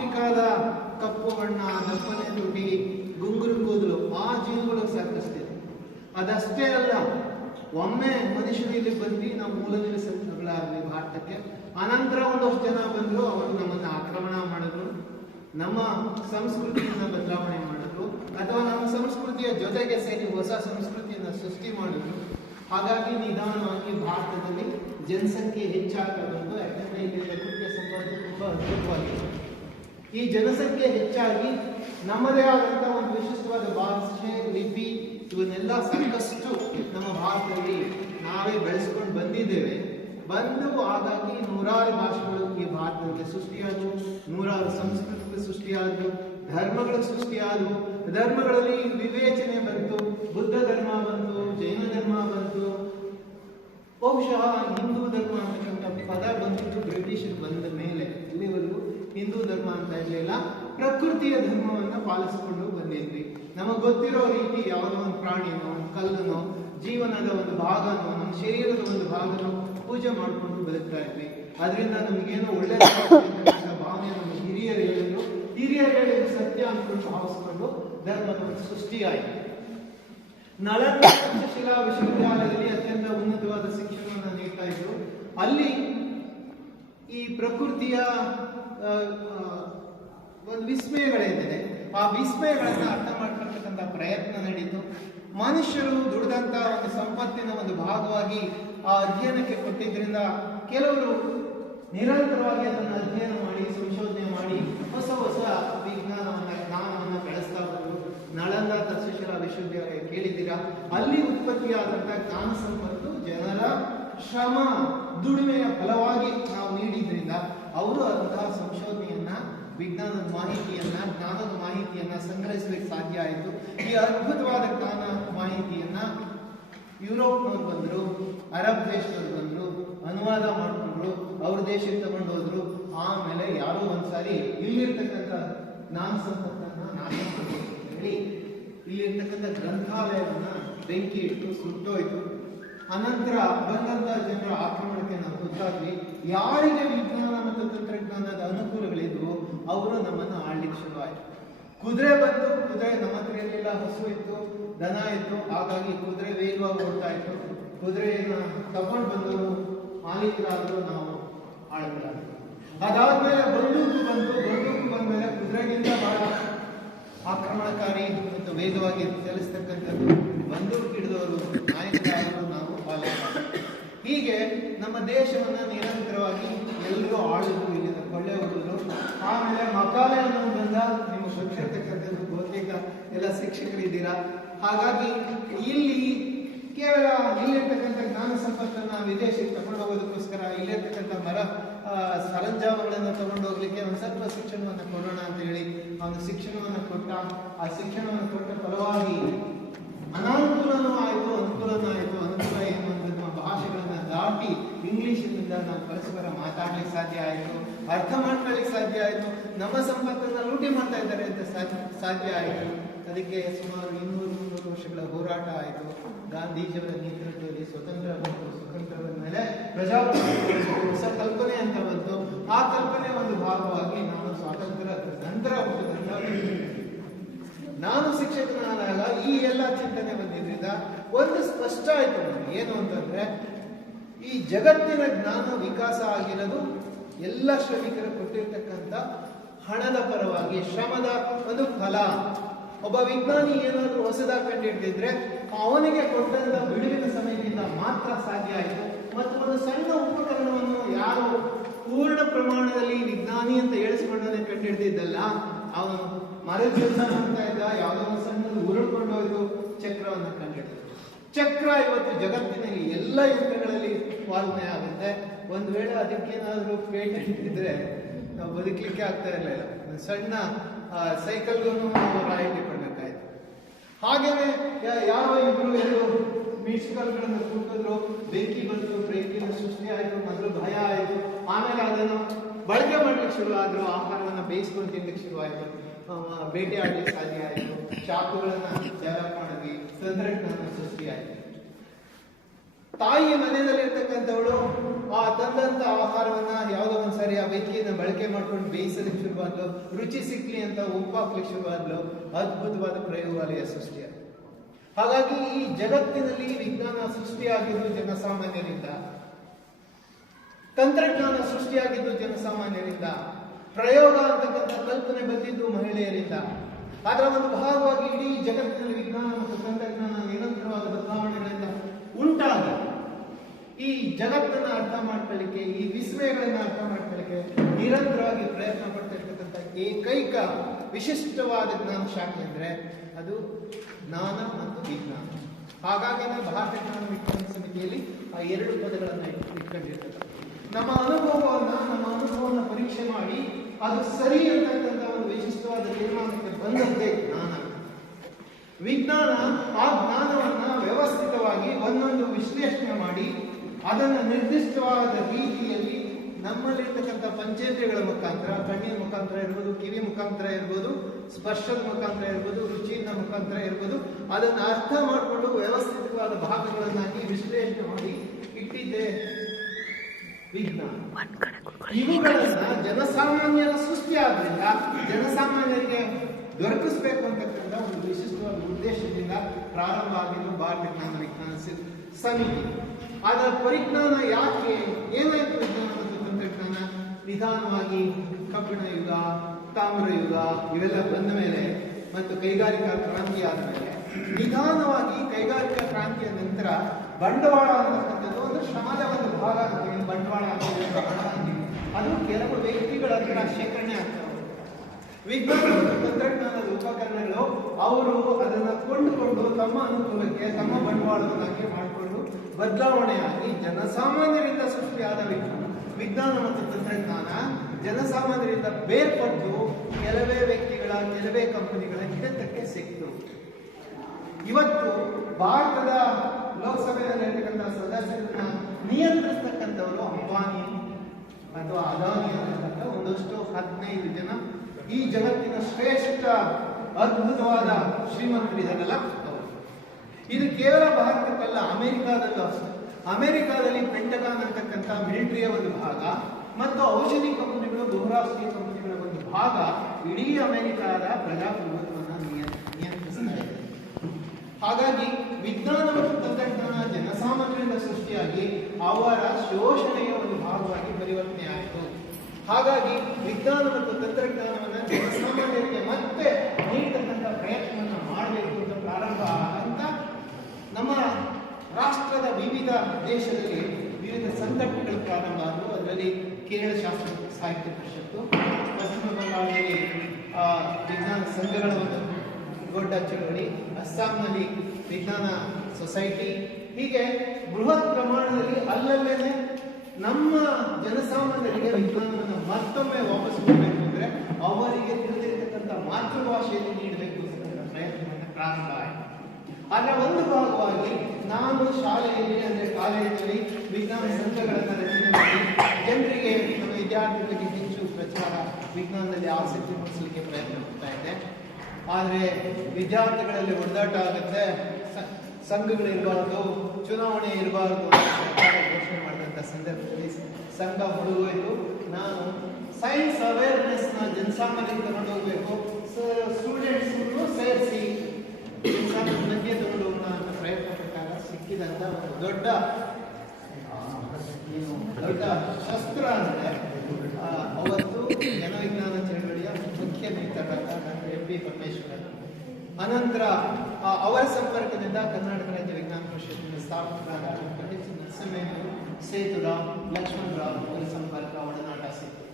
ಆಫ್ರಿಕಾದ ಕಪ್ಪು ಬಣ್ಣ, ದಪ್ಪನೆ ತುಟಿ, ಗುಂಗುರು ಕೂದಲು, ಆ ಜೀವಿಗಳು ಸಾಕಷ್ಟಿದೆ. ಅದಷ್ಟೇ ಅಲ್ಲ, ಒಮ್ಮೆ ಮನುಷ್ಯರು ಇಲ್ಲಿ ಬಂದು ನಾವು ಮೂಲ ನಿವಾಸಿಗಳಾದ್ವಿ ಭಾರತಕ್ಕೆ. ಅನಂತರ ಒಂದಷ್ಟು ಜನ ಬಂದ್ರು, ಅವರು ನಮ್ಮನ್ನ ಆಕ್ರಮಣ ಮಾಡಿದ್ರು, ನಮ್ಮ ಸಂಸ್ಕೃತಿಯನ್ನ ಬದಲಾವಣೆ ಮಾಡಿದ್ರು, ಅಥವಾ ನಮ್ಮ ಸಂಸ್ಕೃತಿಯ ಜೊತೆಗೆ ಸೇರಿ ಹೊಸ ಸಂಸ್ಕೃತಿಯನ್ನ ಸೃಷ್ಟಿ ಮಾಡಿದ್ರು. ಹಾಗಾಗಿ ನಿಧಾನವಾಗಿ ಭಾರತದಲ್ಲಿ ಜನಸಂಖ್ಯೆ ಹೆಚ್ಚಾಗ್ತಾ ಬಂದು, ಯಾಕಂದ್ರೆ ಇಲ್ಲಿ ಪ್ರಕೃತಿಯ ಸಂಪತ್ತು ತುಂಬಾ ಅದ್ಭುತವಾಗಿದೆ. ಈ ಜನಸಂಖ್ಯೆ ಹೆಚ್ಚಾಗಿ ನಮ್ಮದೇ ಆದಂತಹ ಒಂದು ವಿಶಿಷ್ಟವಾದ ಭಾಷೆ, ಲಿಪಿ ಇವನ್ನೆಲ್ಲ ಸಾಕಷ್ಟು ನಮ್ಮ ಭಾರತದಲ್ಲಿ ನಾವೇ ಬೆಳೆಸ್ಕೊಂಡು ಬಂದಿದ್ದೇವೆ. ಹಾಗಾಗಿ ನೂರಾರು ಭಾಷೆಗಳು ಈ ಭಾರತದಲ್ಲಿ ಸೃಷ್ಟಿಯಾದವು, ನೂರಾರು ಸಂಸ್ಕೃತಿಗಳು ಸೃಷ್ಟಿಯಾದವು, ಧರ್ಮಗಳು ಸೃಷ್ಟಿಯಾದವು. ಧರ್ಮಗಳಲ್ಲಿ ವಿವೇಚನೆ ಬಂತು, ಬುದ್ಧ ಧರ್ಮ ಬಂತು, ಜೈನ ಧರ್ಮ ಬಂತು. ಬಹುಶಃ ಹಿಂದೂ ಧರ್ಮ ಅಂತಕ್ಕಂಥ ಪದ ಬಂದಿದ್ದು ಬ್ರಿಟಿಷರು ಬಂದ ಮೇಲೆ. ಇಲ್ಲಿವರೆಗೂ ಹಿಂದೂ ಧರ್ಮ ಅಂತ ಇರಲಿಲ್ಲ, ಪ್ರಕೃತಿಯ ಧರ್ಮವನ್ನ ಪಾಲಿಸಿಕೊಂಡು ಬಂದಿದ್ವಿ. ನಮಗೆ ಗೊತ್ತಿರೋ ರೀತಿ ಯಾವುದೋ ಒಂದು ಪ್ರಾಣಿನೋ, ಒಂದು ಕಲ್ಲನೋ, ಜೀವನದ ಒಂದು ಭಾಗನೋ, ನಮ್ಮ ಶರೀರದ ಒಂದು ಭಾಗನೋ ಪೂಜೆ ಮಾಡಿಕೊಂಡು ಬದುಕ್ತಾ ಇದ್ವಿ. ಅದರಿಂದ ನಮಗೇನೋ ಒಳ್ಳೆ ಭಾವನೆ ನಮ್ಮ ಹಿರಿಯರು ಹೇಳಿದ್ರು, ಸತ್ಯ ಅಂದ್ಕೊಂಡು ಭಾವಿಸಿಕೊಂಡು ಧರ್ಮದ ಸೃಷ್ಟಿಯಾಯಿತು. ನಳಂದ ತಕ್ಷಶಿಲಾ ವಿಶ್ವವಿದ್ಯಾಲಯದಲ್ಲಿ ಅತ್ಯಂತ ಉನ್ನತವಾದ ಶಿಕ್ಷಣವನ್ನು ನೀಡ್ತಾ ಇದ್ರು. ಅಲ್ಲಿ ಈ ಪ್ರಕೃತಿಯ ಒಂದು ವಿಸ್ಮಯಗಳೇನಿದೆ, ಆ ವಿಸ್ಮಯಗಳನ್ನ ಅರ್ಥ ಮಾಡ್ಕೊಳ್ತಕ್ಕಂಥ ಪ್ರಯತ್ನ ನಡೀತು. ಮನುಷ್ಯರು ದುಡಿದಂತ ಒಂದು ಸಂಪತ್ತಿನ ಒಂದು ಭಾಗವಾಗಿ ಆ ಅಧ್ಯಯನಕ್ಕೆ ಕೊಟ್ಟಿದ್ರಿಂದ ಕೆಲವರು ನಿರಂತರವಾಗಿ ಅದನ್ನು ಅಧ್ಯಯನ ಮಾಡಿ, ಸಂಶೋಧನೆ ಮಾಡಿ, ಹೊಸ ವಿಜ್ಞಾನವನ್ನ, ಜ್ಞಾನವನ್ನ ಬೆಳೆಸ್ತಾ ಬಂದರು. ನಳಂದ ತಕ್ಷಶಿಲಾ ವಿಶ್ವವಿದ್ಯಾಲಯ ಕೇಳಿದ್ದೀರಾ? ಅಲ್ಲಿ ಉತ್ಪತ್ತಿಯಾದಂತಹ ಜ್ಞಾನ ಸಂಪತ್ತು ಜನರ ಶ್ರಮ, ದುಡಿಮೆಯ ಫಲವಾಗಿ ನಾವು ನೀಡಿದ್ರಿಂದ ಅವರು ಅಂತಹ ಸಂಶೋಧನೆಯನ್ನ, ವಿಜ್ಞಾನದ ಮಾಹಿತಿಯನ್ನ, ಜ್ಞಾನದ ಮಾಹಿತಿಯನ್ನ ಸಂಗ್ರಹಿಸಲಿಕ್ಕೆ ಸಾಧ್ಯ ಆಯಿತು. ಈ ಅದ್ಭುತವಾದ ಜ್ಞಾನ ಮಾಹಿತಿಯನ್ನ ಯುರೋಪ್ನವ್ರು ಬಂದರು, ಅರಬ್ ದೇಶದವ್ರು ಬಂದರು, ಅನುವಾದ ಮಾಡಿಕೊಂಡ್ರು, ಅವ್ರ ದೇಶಕ್ಕೆ ತಗೊಂಡು ಹೋದ್ರು. ಆಮೇಲೆ ಯಾರೋ ಒಂದ್ಸಾರಿ ಇಲ್ಲಿರ್ತಕ್ಕಂಥ ಜ್ಞಾನ ಸಂಪತ್ತನ್ನ ನಾಶ ಮಾಡಬೇಕು ಅಂತ ಹೇಳಿ ಇಲ್ಲಿರ್ತಕ್ಕಂಥ ಗ್ರಂಥಾಲಯವನ್ನ ಬೆಂಕಿ ಇಟ್ಟು ಸುಟ್ಟೋಯ್ತು. ಅನಂತರ ಬಂದಂತ ಜನರ ಆಕ್ರಮಣಕ್ಕೆ ನಾವು ಗೊತ್ತಾದ್ವಿ. ಯಾರಿಗೆ ವಿಜ್ಞಾನ ಮತ್ತು ತಂತ್ರಜ್ಞಾನದ ಅನುಕೂಲಗಳಿದ್ವು ಅವರು ನಮ್ಮನ್ನು ಆಳ್ಲಿಕ್ಕೆ ಶುರುವಾಯಿತು. ಕುದುರೆ ಬಂತು, ಕುದುರೆ ನಮ್ಮ ಹತ್ರ ಇರಲಿಲ್ಲ, ಹಸು ಇತ್ತು, ದನ ಇತ್ತು, ಹಾಗಾಗಿ ಕುದುರೆ ವೇಗವಾಗಿ ಓಡ್ತಾ ಇತ್ತು. ಕುದುರೆಯನ್ನ ತಗೊಂಡು ಬಂದವರು ಮಾಲೀಕರಾದ್ರು, ನಾವು ಆಳುಗಳಾದ್ರು. ಅದಾದ್ಮೇಲೆ ಬಂದೂಕು ಬಂತು. ಬಂದೂಕು ಬಂದ್ಮೇಲೆ ಕುದುರೆಗಿಂತ ಬಹಳ ಆಕ್ರಮಣಕಾರಿ ಮತ್ತು ವೇಗವಾಗಿ ಚಲಿಸ್ತಕ್ಕಂಥದ್ದು ಬಂದೂಕು ಹಿಡಿದವರು ನಾಯಕರಾದರು, ನಾವು ಪಾಲಕರು. ಹೀಗೆ ನಮ್ಮ ದೇಶವನ್ನ ನಿರಂತರವಾಗಿ ಎಲ್ಲರೂ ಆಳಿದ್ರು, ಇಲ್ಲಿಂದ ಕೊಳ್ಳೆ ಹೊಡೆದ್ರು. ಆಮೇಲೆ ಮಕಾಲೆ ಅನ್ನೋದು ಬಂದ. ನೀವು ಗೊತ್ತಿರ್ತಕ್ಕಂಥದ್ದು ಬಹುತೇಕ ಎಲ್ಲ ಶಿಕ್ಷಕರಿದ್ದೀರಾ. ಹಾಗಾಗಿ ಇಲ್ಲಿ ಕೇವಲ ಇಲ್ಲಿರ್ತಕ್ಕಂಥ ಜ್ಞಾನ ಸಂಪತ್ತನ್ನ ವಿದೇಶಕ್ಕೆ ತಗೊಂಡು ಹೋಗೋದಕ್ಕೋಸ್ಕರ ಇಲ್ಲಿರ್ತಕ್ಕಂಥ ಸರಂಜಾಮಗಳನ್ನು ತಗೊಂಡು ಹೋಗ್ಲಿಕ್ಕೆ ಒಂದು ಸ್ವಲ್ಪ ಶಿಕ್ಷಣವನ್ನು ಕೊಡೋಣ ಅಂತ ಹೇಳಿ ಒಂದು ಶಿಕ್ಷಣವನ್ನು ಕೊಟ್ಟ. ಆ ಶಿಕ್ಷಣವನ್ನು ಕೊಟ್ಟ ಫಲವಾಗಿ ಅನಾನುಕೂಲನೂ ಆಯಿತು, ಅನುಕೂಲನೂ ಆಯಿತು. ಅನುಕೂಲ ಏನು ಅಂದ್ರೆ ನಮ್ಮ ಭಾಷೆಗಳನ್ನ ದಾಟಿ ಇಂಗ್ಲಿಷಿನಿಂದ ನಾವು ಪರಸ್ಪರ ಮಾತಾಡ್ಲಿಕ್ಕೆ ಸಾಧ್ಯ ಆಯಿತು, ಅರ್ಥ ಮಾಡ್ಕೊಳ್ಳಿಕ್ಕೆ ಸಾಧ್ಯ ಆಯಿತು. ನಮ್ಮ ಸಂಪತ್ತನ್ನ ಲೂಟಿ ಮಾಡ್ತಾ ಇದ್ದಾರೆ ಅಂತ ಸಾಧ್ಯ ಆಯಿತು. ಅದಕ್ಕೆ ಸುಮಾರು 200-300 ವರ್ಷಗಳ ಹೋರಾಟ ಆಯಿತು. ಗಾಂಧೀಜಿಯವರ ನೇತೃತ್ವದಲ್ಲಿ ಸ್ವತಂತ್ರ ಬಂತು. ಸ್ವತಂತ್ರದ ಮೇಲೆ ಪ್ರಜಾಪ್ರಭುತ್ವ ಹೊಸ ಕಲ್ಪನೆ ಅಂತ ಬಂತು. ಆ ಕಲ್ಪನೆ ಒಂದು ಭಾಗವಾಗಿ ನಾವು ಸ್ವಾತಂತ್ರ್ಯ ನಂತರ ನಾನು ಶಿಕ್ಷಕನಾದಾಗ ಈ ಎಲ್ಲ ಚಿಂತನೆ ಬಂದಿದ್ರಿಂದ ಒಂದು ಸ್ಪಷ್ಟ ಆಯ್ತು ನನಗೆ. ಏನು ಅಂತಂದ್ರೆ, ಈ ಜಗತ್ತಿನ ಜ್ಞಾನ ವಿಕಾಸ ಆಗಿರೋದು ಎಲ್ಲ ಶ್ರಮಿಕರು ಕೊಟ್ಟಿರ್ತಕ್ಕಂಥ ಹಣದ ಪರವಾಗಿ, ಶ್ರಮದ ಒಂದು ಫಲ. ಒಬ್ಬ ವಿಜ್ಞಾನಿ ಏನಾದರೂ ಹೊಸದಾಗಿ ಕಂಡುಹಿಡಿದಿದ್ರೆ ಅವನಿಗೆ ಕೊಟ್ಟಂತ ಬಿಡುವಿನ ಸಮಯದಿಂದ ಮಾತ್ರ ಸಾಧ್ಯ ಆಯಿತು. ಮತ್ತು ಒಂದು ಸಣ್ಣ ಉಪಕರಣವನ್ನು ಯಾರು ಪೂರ್ಣ ಪ್ರಮಾಣದಲ್ಲಿ ವಿಜ್ಞಾನಿ ಅಂತ ಹೇಳಿಸ್ಕೊಂಡೇ ಕಂಡುಹಿಡಿದಿದ್ದಲ್ಲ, ಅವನು ಮರದ ಕೆಲಸ ಮಾಡ್ತಾ ಇದ್ದ, ಯಾವುದೋ ಒಂದು ಸಣ್ಣದು ಉರುಳ್ಕೊಂಡು ಹೋಯ್ತು, ಚಕ್ರವನ್ನು ಕಂಡುಹಿಡಿದ. ಚಕ್ರ ಇವತ್ತು ಜಗತ್ತಿನಲ್ಲಿ ಎಲ್ಲ ಯಂತ್ರಗಳಲ್ಲಿ ಪಾಲನೆ ಆಗುತ್ತೆ. ಒಂದು ವೇಳೆ ಅದಕ್ಕೇನಾದ್ರೂ ಪೇಟೆಂಟ್ ಇದ್ರೆ ನಾವು ಬದುಕಲಿಕ್ಕೆ ಆಗ್ತಾ ಇರಲಿಲ್ಲ. ಒಂದು ಸಣ್ಣ ಸೈಕಲ್ಗೂ ನಾವು ರಾಯಿತಿ ಕೊಡ್ಬೇಕಾಯ್ತು. ಹಾಗೇನೆ ಯಾವ ಇಬ್ರು ಎರಡು ಮ್ಯೂಸಿಕಲ್ಗಳನ್ನು ಕೂತಿದ್ರು, ಬೆಂಕಿ ಬಂತು, ಬೆಂಕಿನ ಸೃಷ್ಟಿ ಆಯಿತು, ಮೊದಲು ಭಯ ಆಯಿತು, ಆಮೇಲೆ ಅದನ್ನು ಬಳಕೆ ಮಾಡ್ಲಿಕ್ಕೆ ಶುರು ಆದ್ರು, ಆಹಾರವನ್ನು ಬೇಯಿಸ್ಕೊಂಡು ತಿನ್ಲಿಕ್ಕೆ ಶುರುವಾಯಿತು, ಬೇಟೆ ಆಡ್ಲಿಕ್ಕೆ ಸಾಧ್ಯ ಆಯಿತು, ಚಾಕುಗಳನ್ನ ಡೆವಲಪ್ ಮಾಡಿದ್ವಿ, ತಂತ್ರಜ್ಞಾನ ಸೃಷ್ಟಿ ಆಯಿತು. ತಾಯಿಯ ಮನೆಯಲ್ಲಿರ್ತಕ್ಕಂಥವಳು ಆ ತಂದಂತ ಆಹಾರವನ್ನ ಯಾವುದೋ ಒಂದ್ಸರಿ ಆ ವ್ಯಕ್ತಿಯನ್ನ ಬಳಕೆ ಮಾಡ್ಕೊಂಡು ಬೇಯಿಸಲಿಕ್ಕೆ ಶುರುವಾದ್ಲು, ರುಚಿ ಸಿಕ್ಲಿ ಅಂತ ಉಪ್ಪಾಕ್ಲಿಕ್ಕೆ ಶುರುವಾದ್ಲು. ಅದ್ಭುತವಾದ ಪ್ರಯೋಗಾಲಯ ಸೃಷ್ಟಿಯಾದ. ಹಾಗಾಗಿ ಈ ಜಗತ್ತಿನಲ್ಲಿ ವಿಜ್ಞಾನ ಸೃಷ್ಟಿಯಾಗಿದ್ದು ಜನಸಾಮಾನ್ಯರಿಂದ, ತಂತ್ರಜ್ಞಾನ ಸೃಷ್ಟಿಯಾಗಿದ್ದು ಜನಸಾಮಾನ್ಯರಿಂದ, ಪ್ರಯೋಗ ಅಂತಕ್ಕಂಥ ಕಲ್ಪನೆ ಬಂದಿದ್ದು ಮಹಿಳೆಯರಿಂದ. ಅದರ ಒಂದು ಭಾಗವಾಗಿ ಇಡೀ ಜಗತ್ತಿನಲ್ಲಿ ವಿಜ್ಞಾನ ಮತ್ತು ತಂತ್ರಜ್ಞಾನ ನಿರಂತರವಾದ ಬದಲಾವಣೆಗಳಿಂದ ಉಂಟಾಗಿ ಈ ಜಗತ್ತನ್ನ ಅರ್ಥ ಮಾಡ್ಕೊಳ್ಳಿಕ್ಕೆ, ಈ ವಿಸ್ಮಯಗಳನ್ನ ಅರ್ಥ ಮಾಡ್ಕೊಳ್ಳಿಕ್ಕೆ ನಿರಂತರವಾಗಿ ಪ್ರಯತ್ನ ಪಡ್ತಾ ಇರ್ತಕ್ಕಂಥ ಏಕೈಕ ವಿಶಿಷ್ಟವಾದ ಜ್ಞಾನ ಶಾಖೆ ಅಂದ್ರೆ ಅದು ಜ್ಞಾನ ಮತ್ತು ವಿಜ್ಞಾನ. ಹಾಗಾಗಿ ನಾವು ಭಾರತ ಜ್ಞಾನ ವಿಜ್ಞಾನ ಸಮಿತಿಯಲ್ಲಿ ಆ ಎರಡು ಪದಗಳನ್ನ ಇಟ್ಕೊಂಡಿರ್ತಕ್ಕಂಥ ನಮ್ಮ ಅನುಭವವನ್ನು ಪರೀಕ್ಷೆ ಮಾಡಿ ಅದು ಸರಿ ಅಂತಕ್ಕಂಥ ಒಂದು ವಿಶಿಷ್ಟವಾದ ತೀರ್ಮಾನಕ್ಕೆ ಬಂದಂತೆ ಜ್ಞಾನ. ವಿಜ್ಞಾನ ಆ ಜ್ಞಾನವನ್ನ ವ್ಯವಸ್ಥಿತವಾಗಿ ಒಂದೊಂದು ವಿಶ್ಲೇಷಣೆ ಮಾಡಿ ಅದನ್ನು ನಿರ್ದಿಷ್ಟವಾದ ರೀತಿಯಲ್ಲಿ ನಮ್ಮಲ್ಲಿರ್ತಕ್ಕಂಥ ಪಂಚೇಂದ್ರಿಯಗಳ ಮುಖಾಂತರ, ಕಣ್ಣಿನ ಮುಖಾಂತರ ಇರ್ಬೋದು, ಕಿವಿ ಮುಖಾಂತರ ಇರ್ಬೋದು, ಸ್ಪರ್ಶದ ಮುಖಾಂತರ ಇರ್ಬೋದು, ರುಚಿಯಿಂದ ಮುಖಾಂತರ ಇರ್ಬೋದು, ಅದನ್ನು ಅರ್ಥ ಮಾಡಿಕೊಂಡು ವ್ಯವಸ್ಥಿತವಾದ ಭಾಗಗಳನ್ನಾಗಿ ವಿಶ್ಲೇಷಣೆ ಮಾಡಿ ಇಟ್ಟಿದ್ದೆ ವಿಜ್ಞಾನ. ಇವುಗಳನ್ನ ಜನಸಾಮಾನ್ಯರ ಸೃಷ್ಟಿ ಆದ್ರಿಂದ ಜನಸಾಮಾನ್ಯರಿಗೆ ದೊರಕಿಸ್ಬೇಕು ಅಂತಕ್ಕಂಥ ಒಂದು ವಿಶಿಷ್ಟವಾದ ಉದ್ದೇಶದಿಂದ ಪ್ರಾರಂಭ ಆಗಿದ್ದು ಭಾರತ ಜ್ಞಾನ ವಿಜ್ಞಾನ ಸಮಿತಿ. ಅದರ ಪರಿಜ್ಞಾನ ಯಾಕೆ, ಏನಾಯ್ತು ವಿಜ್ಞಾನ ಮತ್ತು ತಂತ್ರಜ್ಞಾನ? ನಿಧಾನವಾಗಿ ಕಬ್ಬಿಣ ಯುಗ, ತಾಮ್ರ ಯುಗ ಇವೆಲ್ಲ ಬಂದ ಮೇಲೆ ಮತ್ತು ಕೈಗಾರಿಕಾ ಕ್ರಾಂತಿ ಆದ ಮೇಲೆ, ನಿಧಾನವಾಗಿ ಕೈಗಾರಿಕಾ ಕ್ರಾಂತಿಯ ನಂತರ ಬಂಡವಾಳ ಅಂತಕ್ಕಂಥದ್ದು ಒಂದು ಶ್ರಮದ ಒಂದು ಭಾಗ ಅಂತ ಬಂಡವಾಳ ಅದು ಕೆಲವು ವ್ಯಕ್ತಿಗಳ ಹತ್ರ ಶೇಖರಣೆ ಆಗ್ತವೆ. ವಿಜ್ಞಾನ ಮತ್ತು ತಂತ್ರಜ್ಞಾನದ ಉಪಕರಣಗಳು ಅವರು ಅದನ್ನು ಕೊಂಡುಕೊಂಡು ತಮ್ಮ ಅನುಕೂಲಕ್ಕೆ ತಮ್ಮ ಬಂಡವಾಳವನ್ನಾಗಿ ಮಾಡಿಕೊಂಡು ಬದಲಾವಣೆಯಾಗಿ ಜನಸಾಮಾನ್ಯರಿಂದ ಸೃಷ್ಟಿಯಾದ ವಿಜ್ಞಾನ ಮತ್ತು ತಂತ್ರಜ್ಞಾನ ಜನಸಾಮಾನ್ಯರಿಂದ ಬೇರ್ಪಟ್ಟು ಕೆಲವೇ ವ್ಯಕ್ತಿಗಳ, ಕೆಲವೇ ಕಂಪನಿಗಳ ಹಿಡಿತಕ್ಕೆ ಸಿಕ್ತು. ಇವತ್ತು ಭಾರತದ ಲೋಕಸಭೆಯಲ್ಲಿರ್ತಕ್ಕಂಥ ಸದಸ್ಯರನ್ನ ನಿಯಂತ್ರಿಸ್ತಕ್ಕಂಥವರು ಅಂಬಾನಿ ಅಥವಾ ಅದಾನಿ ಅಂತಕ್ಕಂಥ ಒಂದಷ್ಟು 15 ಜನ ಈ ಜಗತ್ತಿನ ಶ್ರೇಷ್ಠ ಅದ್ಭುತವಾದ ಶ್ರೀಮಂತರಿದಾರಲ್ಲ ಅವರು. ಇದು ಕೇವಲ ಭಾರತಕ್ಕಲ್ಲ, ಅಮೆರಿಕಾದಲ್ಲೂ ಅಷ್ಟೇ. ಅಮೆರಿಕಾದಲ್ಲಿ ಪೆಂಟಗಾನ್ ಅಂತಕ್ಕಂಥ ಮಿಲಿಟರಿಯ ಒಂದು ಭಾಗ ಮತ್ತು ಔಷಧಿ ಕಂಪನಿಗಳು, ಬಹುರಾಷ್ಟ್ರೀಯ ಕಂಪನಿಗಳ ಒಂದು ಭಾಗ ಇಡೀ ಅಮೆರಿಕಾದ ಪ್ರಜಾಪ್ರಭುತ್ವವನ್ನು ನಿಯಂತ್ರಿಸ್ತಾ ಇದೆ. ಹಾಗಾಗಿ ವಿಜ್ಞಾನ ಮತ್ತು ತಂತ್ರಜ್ಞಾನ ಜನಸಾಮಾನ್ಯರಿಂದ ಸೃಷ್ಟಿಯಾಗಿ ಅವರ ಶೋಷಣೆಯ ಒಂದು ಭಾಗವಾಗಿ ಪರಿವರ್ತನೆ ಆಯಿತು. ಹಾಗಾಗಿ ವಿಜ್ಞಾನ ಮತ್ತು ತಂತ್ರಜ್ಞಾನವನ್ನು ಜನಸಾಮಾನ್ಯರಿಗೆ ಮತ್ತೆ ನೀಡತಕ್ಕಂಥ ಪ್ರಯತ್ನವನ್ನು ಮಾಡಬೇಕು ಅಂತ ಪ್ರಾರಂಭ ಅಂತ ನಮ್ಮ ರಾಷ್ಟ್ರದ ವಿವಿಧ ದೇಶದಲ್ಲಿ ವಿವಿಧ ಸಂಘಟನೆಗಳು ಪ್ರಾರಂಭ ಆದವು. ಅದರಲ್ಲಿ ಕೇರಳ ಶಾಸ್ತ್ರ ಸಾಹಿತ್ಯ ಪರಿಷತ್ತು, ಪಶ್ಚಿಮ ಬಂಗಾಳದಲ್ಲಿ ವಿಜ್ಞಾನ ಸಂಘಗಳ ಒಂದು ದೊಡ್ಡ ಚಳವಳಿ, ಅಸ್ಸಾಂನಲ್ಲಿ ವಿಜ್ಞಾನ ಸೊಸೈಟಿ, ಹೀಗೆ ಬೃಹತ್ ಪ್ರಮಾಣದಲ್ಲಿ ಅಲ್ಲಲ್ಲೇ ನಮ್ಮ ಜನಸಾಮಾನ್ಯರಿಗೆ ವಿಜ್ಞಾನವನ್ನು ಮತ್ತೊಮ್ಮೆ ವಾಪಸ್ ಕೊಡಬೇಕು ಅಂದರೆ ಅವರಿಗೆ ತಿಳಿದಿರತಕ್ಕಂಥ ಮಾತೃಭಾಷೆಯಲ್ಲಿ ನೀಡಬೇಕು ಅಂತಕ್ಕಂಥ ಪ್ರಯತ್ನವನ್ನು ಪ್ರಾರಂಭ ಆಯಿತು. ಅದರ ಒಂದು ಭಾಗವಾಗಿ ನಾನು ಶಾಲೆಯಲ್ಲಿ ಅಂದರೆ ಕಾಲೇಜಿನಲ್ಲಿ ವಿಜ್ಞಾನ ಸಂಘಗಳನ್ನು ರಚನೆ ಮಾಡಿ ಜನರಿಗೆ, ನಮ್ಮ ವಿದ್ಯಾರ್ಥಿಗಳಿಗೆ ಹೆಚ್ಚು ಪ್ರಚಾರ, ವಿಜ್ಞಾನದಲ್ಲಿ ಆಸಕ್ತಿ ಮೂಡಿಸಲಿಕ್ಕೆ ಪ್ರಯತ್ನ ಮಾಡ್ತಾ ಇದ್ದೆ. ಆದರೆ ವಿದ್ಯಾರ್ಥಿಗಳಲ್ಲಿ ಒದ್ದಾಟ ಆಗುತ್ತೆ, ಸಂಘಗಳಿರಬಾರ್ದು, ಚುನಾವಣೆ ಇರಬಾರ್ದು ಘೋಷಣೆ ಮಾಡಿದಂಥ ಸಂದರ್ಭದಲ್ಲಿ ಸಂಘ ಹೊರಗೋಯ್ತು. ನಾನು ಸೈನ್ಸ್ ಅವೇರ್ನೆಸ್ನ ಜನಸಾಮಾನ್ಯರಿಗೆ ತಗೊಂಡು ಹೋಗ್ಬೇಕು, ಸ್ಟೂಡೆಂಟ್ಸ್ಗೂ ಸೇರಿಸಿ ಮಧ್ಯೆ ತಗೊಂಡು ಹೋಗೋಣ ಅಂತ ಪ್ರಯತ್ನ ಪಟ್ಟಾಗ ಸಿಕ್ಕಿದಂಥ ಒಂದು ದೊಡ್ಡ ಶಸ್ತ್ರ ಅಂದರೆ ಅವತ್ತು ಜನವಿಜ್ಞಾನ ಚಳವಳಿಯ ಮುಖ್ಯ ನೇತಾರರಾದ ಡಾಕ್ಟರ್ ಎಂ ಪಿ ಪರಮೇಶ್ವರನ್. ಅನಂತರ ಅವರ ಸಂಪರ್ಕದಿಂದ ಕರ್ನಾಟಕ ರಾಜ್ಯ ವಿಜ್ಞಾನ ಪರಿಷತ್ತಿನ ಸ್ಥಾಪಕರಾದ ಡಾಕ್ಟರ್ ಎಚ್ ನರಸಿಂಹಯ್ಯನವರು, ಸೇತುರಾವ್, ಲಕ್ಷ್ಮಣರಾವ್ ಅವರ ಸಂಪರ್ಕ, ಒಡನಾಟ ಸಿಕ್ತು.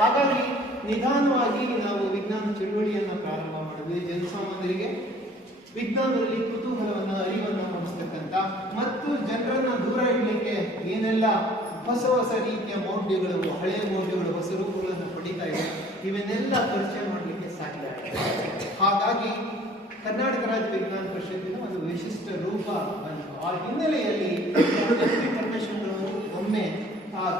ಹಾಗಾಗಿ ನಿಧಾನವಾಗಿ ನಾವು ವಿಜ್ಞಾನ ಚಳುವಳಿಯನ್ನು ಪ್ರಾರಂಭ ಮಾಡಿದ್ವಿ. ಜನಸಾಮಾನ್ಯರಿಗೆ ವಿಜ್ಞಾನದಲ್ಲಿ ಕುತೂಹಲವನ್ನು, ಅರಿವನ್ನು ಮೂಡಿಸ್ತಕ್ಕಂಥ ಮತ್ತು ಜನರನ್ನ ದೂರ ಇಡಲಿಕ್ಕೆ ಏನೆಲ್ಲ ಹೊಸ ಹೊಸ ರೀತಿಯ ಮೌಢ್ಯಗಳು, ಹಳೆಯ ಮೌಢ್ಯಗಳು, ಹೊಸ ರೂಪಗಳನ್ನು ಪಡಿತಾ ಇದೆ, ಇವನ್ನೆಲ್ಲ ಪರಿಚಯ ಮಾಡಲಿಕ್ಕೆ ಸಾಧ್ಯ ಆಗಿದೆ. ಹಾಗಾಗಿ ಕರ್ನಾಟಕ ರಾಜ್ಯ ವಿಜ್ಞಾನ ಪರಿಷತ್ತಿನ ಒಂದು ವಿಶಿಷ್ಟ ರೂಪ ಬಂತು. ಆ ಹಿನ್ನೆಲೆಯಲ್ಲಿ ಪರಮೇಶ್ವರವರು ಒಮ್ಮೆ